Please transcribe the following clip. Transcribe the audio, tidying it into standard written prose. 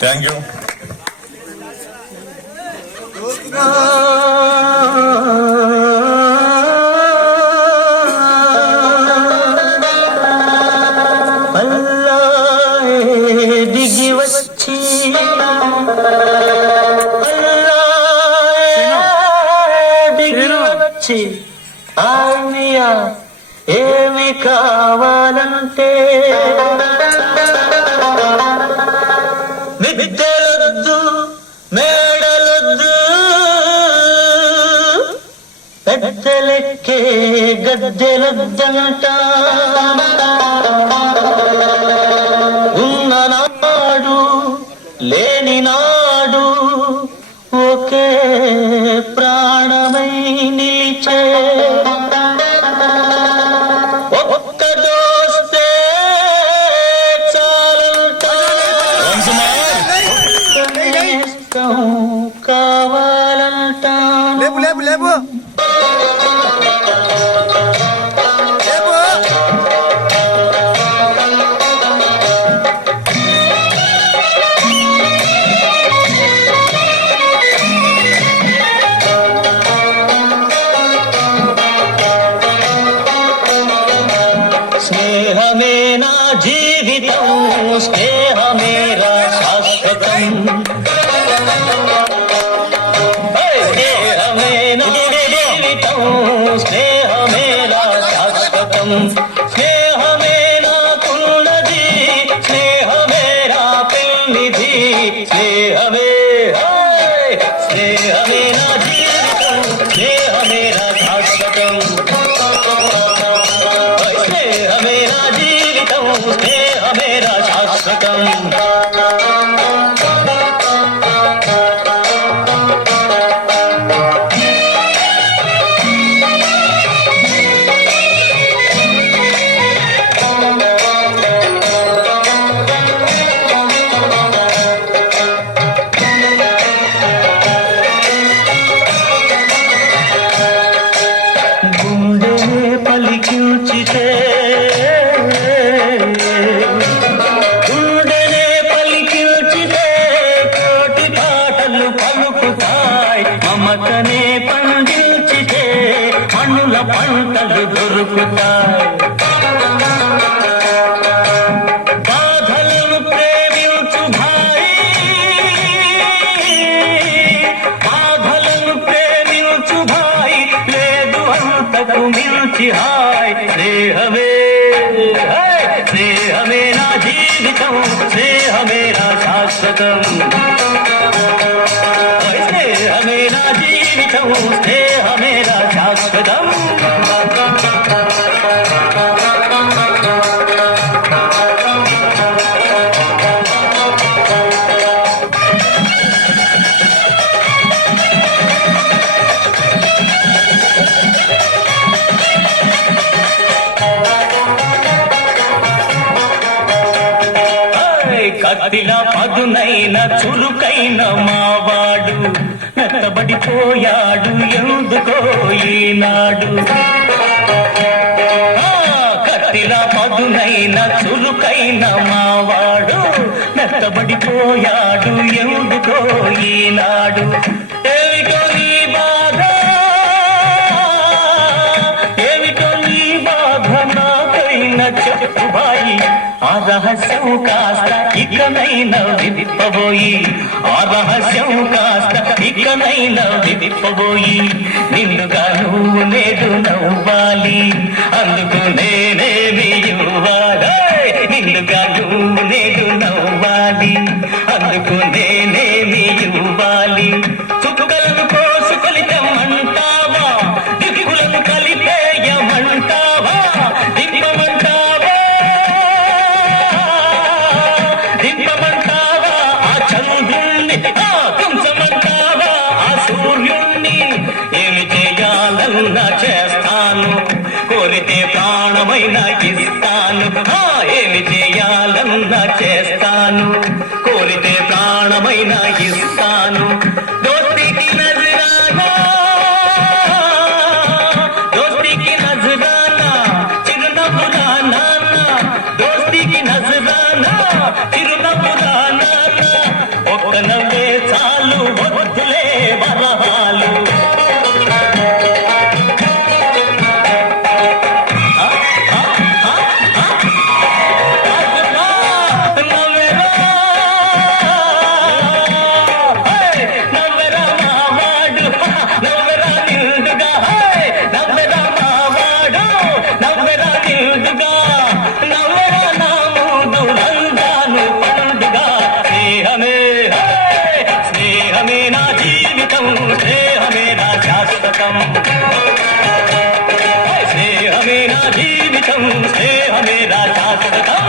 Thank you. దిగి వచ్చి ఆర్మియా ఏమి కావాలంటే విద్యలొద్దు మేడలొద్దు పెద్దలెక్కే గద్దెలొద్దంట. ఉన్ననాడు లేని నాడు ఒకే ప్రాణమై నిలిచే ఒక్క దోస్తే చాలంట. కావాలంట. లేపు లేపు లేపు స్నేహమే నా జీవితం, స్నేహమేరా శాశ్వతం. స్నేహమే నా జీవితం, స్నేహమేరా శాశ్వతం. స్నేహమే నాకున్నది, స్నేహమేరా పెన్నిధి. స్నేహమే స్నేహమే నా జీవితం, స్నేహమేరా శాశ్వతం. స్నేహమేరా జీవితం, స్నేహమేరా శాశ్వతం. గుండెనే పలికించితే గుండెనే పలికించితే కోటి పాటలు పలుకుతాయి. మమతనే పండించితే మనుల పంటలు దొరుకుతాయి. బాధలను ప్రేమించు భాయి, బాధలను ప్రేమించు భాయి, లేదు అంతకు మించి హాయ్. స్నేహమే స్నేహమే నా జీవితం, స్నేహమేరా శాశ్వతం. స్నేహమే నా జీవితం, స్నేహమేరా శాశ్వతం. కత్తిలా పదునైన చురుకైన మావాడు మెత్తబడిపోయాడు ఎందుకో ఈనాడు. కత్తిలా పదునైన చురుకైన మావాడు మెత్తబడిపోయాడు ఎందుకో ఈనాడు. ఏమిటో నీ బాధ, ఏమిటో నీ బాధ నాకైన చెప్పు బాయి. ఆ రహస్యం కాస్త ఇకనైనా విప్పబోయి, ఆ రహస్యం కాస్త ఇకనైనా విప్పబోయి. నిన్నుగా నువ్వు నేడు నవ్వాలి, అందుకు నేనేమి ఇవ్వాలి. నిన్నుగా నువ్వు నేడు నవ్వాలి, అందుకు నేనేమి ఇవ్వాలి. చుక్కలను కోసుకొని తెమ్మంటావా, దిక్కులను కలిపేయమంటావా, దింపమంటావా దింపమంటావా ఆ చంద్రుణ్ణి, కుంచమంటావా ఆ సూర్యుణ్ణి. ఏమి చేయాలన్నా చేస్తాను, కోరితే ప్రాణమైనా ఇస్తాను. ఏమి చేయాలన్నా చేస్తాను, కోరితే ప్రాణమైనా ఇస్తాను. దోస్తికి నజరానా, దోస్తికి నజరానా, చిరునవ్వులా నాన్న. దోస్తికి నజరానా, చిరునవ్వులా నాన్న. జీవితం స్నేహమే నా శాశ్వతం స్నేహమే నా జీవితం స్నేహమే నా శాశ్వతం